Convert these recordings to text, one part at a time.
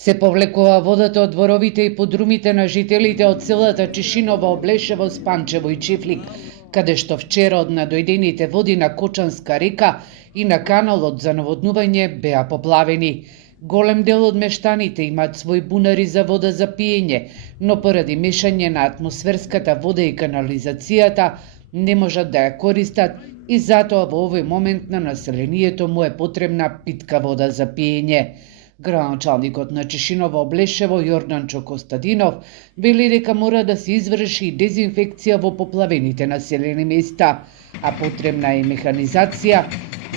Се повлекува водата од дворовите и подрумите на жителите од селата Чешиново, Облешево, Спанчево и Чифлик, каде што вчера од надојдените води на Кочанска река и на каналот за наводнување беа поплавени. Голем дел од мештаните имаат свој бунари за вода за пиење, но поради мешање на атмосферската вода и канализацијата не можат да ја користат и затоа во овој момент на населението му е потребна питка вода за пиење. Градоначалникот на Чешиново, Облешево, Јорданчо Костадинов, вели дека мора да се изврши дезинфекција во поплавените населени места, а потребна е механизација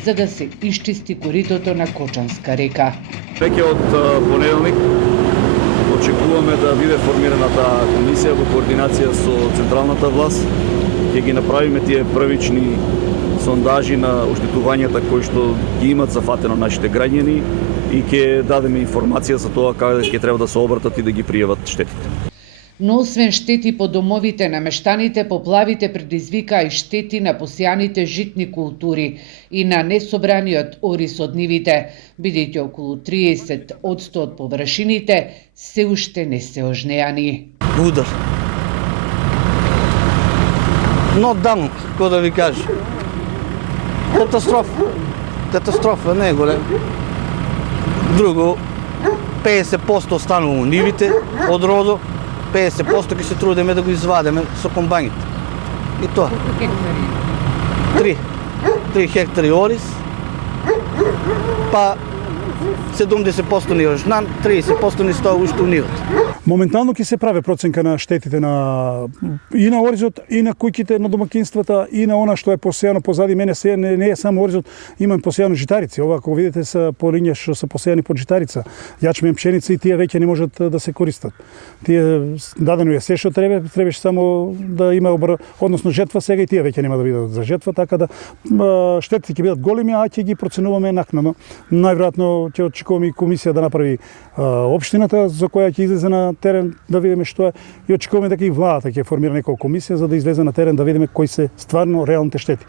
за да се исчисти коритото на Кочанска река. Веќе од понеделник очекуваме да биде формирана таа комисија во координација со централната власт. Ќе ги направиме тие првични сондажи на оштетувањата кои што ги имат зафатено нашите граѓани и ќе дадеме информација за тоа каде ќе треба да се обратат и да ги пријават штетите. Но освен штети по домовите на мештаните, поплавите предизвикаа и штети на посејаните житни култури и на несобраниот орис од нивите, бидејќи околу 30% од површините се уште не се ожнеани. Удар. Но дан, кој да ви кажа. Катастрофа не е голем. Друго, 50% останува у нивите од родо, 50% ќе се трудиме да го извадиме со комбајните. И тоа. 3 хектари орис, па 70% не ожнан, 30% не стоа уште у нивот. Моментално ќе се прави проценка на штетите и на оризот, и на куќите на домакинствата, и на она што е посејано позади мене. Не е само оризот, имам посејано житарици. Ова, ако видите, се полиња што се посејани под житарица. Јачмен, пшеница и тие веќе не можат да се користат. Тие дадено е се што требаше само да има односно жетва, сега и тие веќе нема да бидат за жетва, така да штетите ќе бидат големи, а ќе ги проценуваме накнадно. Најверојатно ќе очекуваме и комисија да направи општината за која ќе излезе на терен да видиме што е и очекуваме дека и владата ќе формира некоја комисија за да излезе на терен да видиме кои се стварно реалните штети.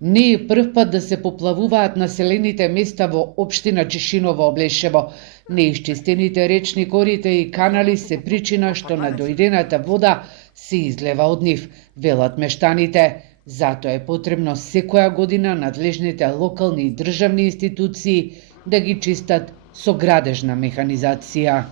Не е прв пат да се поплавуваат населените места во општина Чешиново, Облешево. Неисчистените речни корита и канали се причина што надојдената вода се излева од нив, велат мештаните. Затоа е потребно секоја година надлежните локални и државни институции да ги чистат со градежна механизација.